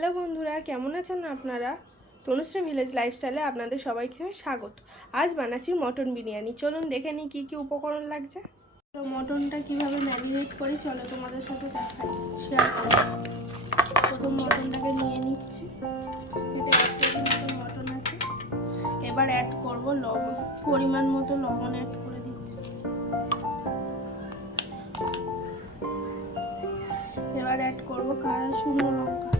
Hello বন্ধুরা, কেমন আছেন আপনারা? তনুশ্রী ভিলেজ লাইফস্টাইলে আপনাদের সবাইকে স্বাগত। আজ বানাচ্ছি মটন বিরিয়ানি। চলুন দেখে নিই কী কী উপকরণ লাগছে। তো মটনটা কীভাবে ম্যারিনেট করি চলো তোমাদের সাথে দেখাই, শেয়ার করি। প্রথম মটনটাকে নিয়ে নিচ্ছি। এটা 1 কেজি মতন মটন আছে। এবার অ্যাড করব লবণ, পরিমাণ মতো লবণ অ্যাড করে দিচ্ছি। এবার অ্যাড করব শুকনো লঙ্কা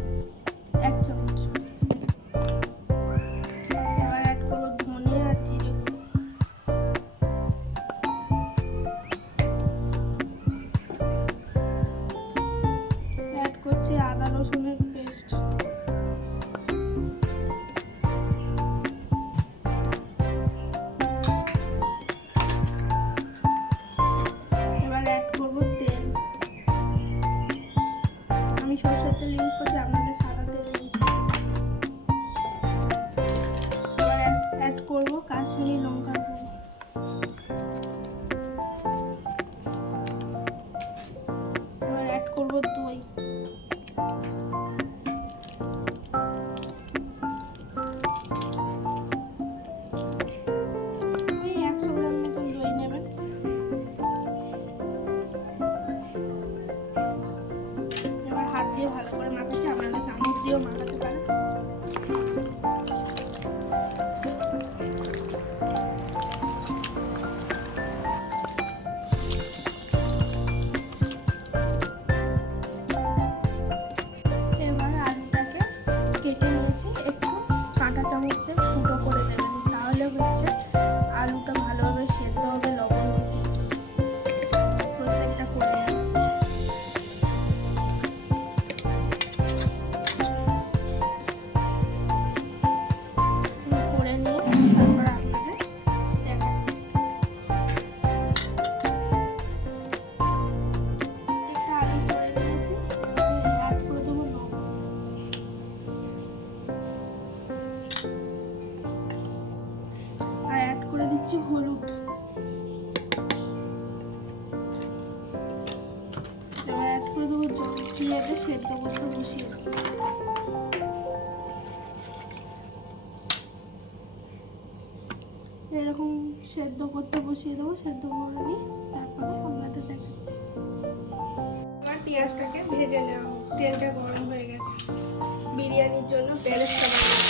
1 চামচ। এবার অ্যাড করব ধনে আর জিরে গুঁড়ো। অ্যাড করছি আদা রসুনের পেস্ট। এবার অ্যাড করব তেল। আমি সরষের তেল ইউজ করছি, আপনাদের সাদা তেল ইউজ করতে। এবার অ্যাড করব কাশ্মীরি লঙ্কার গুঁড়ো। এবার অ্যাড করব দই। ওই 100 গ্রাম মতন দই নেবেন। এবার হাত দিয়ে ভালো করে মাখাচ্ছি, আপনারা চামচ দিয়েও মাখাতে পারেন। এবার আলুটাকে কেটে নিয়েছি, একটু কাঁটা চামচ দিয়ে ফুটো করে দেবেন, তাহলে হচ্ছে আলুটা ভালোভাবে সেদ্ধ হবে, লবণ প্রত্যেকটা করে যাবে। করে নিয়ে তারপর আপনাদের দেখাচ্ছি। একটা আলু করে নিয়েছি, অ্যাড করে দেবো লবণ। আর অ্যাড করে দিচ্ছি হলুদ। এবার অ্যাড করে দেবো জল, দিয়ে সেদ্ধ করতে বসিয়ে দেবো। এরকম সেদ্ধ করতে বসিয়ে দেবো, সেদ্ধ করে নিই, তারপরে আপনাদের দেখাচ্ছি। এবার পেঁয়াজটাকে ভেজে নেওয়া, তেলটা গরম হয়ে গেছে। বিরিয়ানির জন্য বেরেস্তা বানাবো।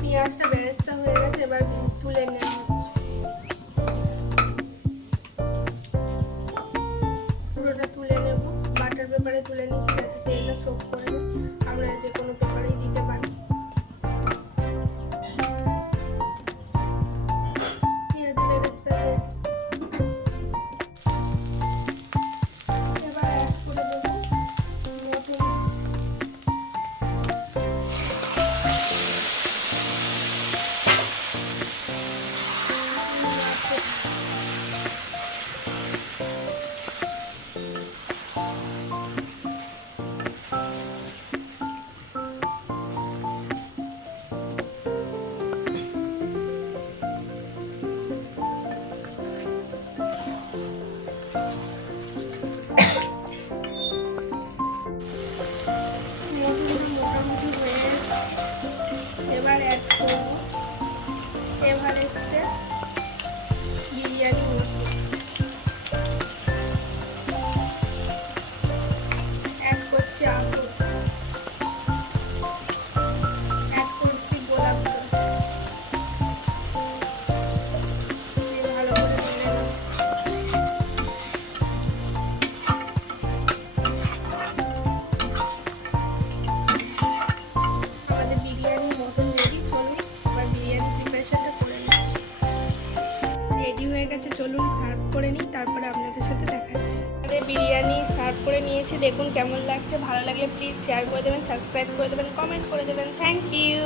পেঁয়াজটা বেরেস্তা হয়ে গেছে, এবার তুলে নেওয়া হচ্ছে। পুরোটা তুলে নেব, বাটার পেপারে তুলে নিচ্ছি যাতে তেলটা সোক করে দেয়। আপনারা যে কোনো পেপারেই দিতে পারেন। পেঁয়াজ বেরেস্তা রেডি। এবার অ্যাড করে দেবো মটন। মোটামুটি হয়ে গেছে। এবার অ্যাড করব এভারেস্টের বিরিয়ানি মশলা। অ্যাড করছি আমুল। অ্যাড করছি গোলাপ জল। ভালো করে মিলে নেব। আমাদের বিরিয়ানির মটন রেডি। চলুন এবার বিরিয়ানি প্রিপারেশনটা করে নিই। রেডি হয়ে গেছে, চলুন সার্ভ করে নিই, তারপরে আপনাদের সাথে দেখাচ্ছি। আমাদের বিরিয়ানি সার্ভ করে নিয়েছি, দেখুন কেমন লাগছে। ভালো লাগলে প্লিজ শেয়ার করে দেবেন, সাবস্ক্রাইব করে দেবেন, কমেন্ট করে দেবেন। Thank you.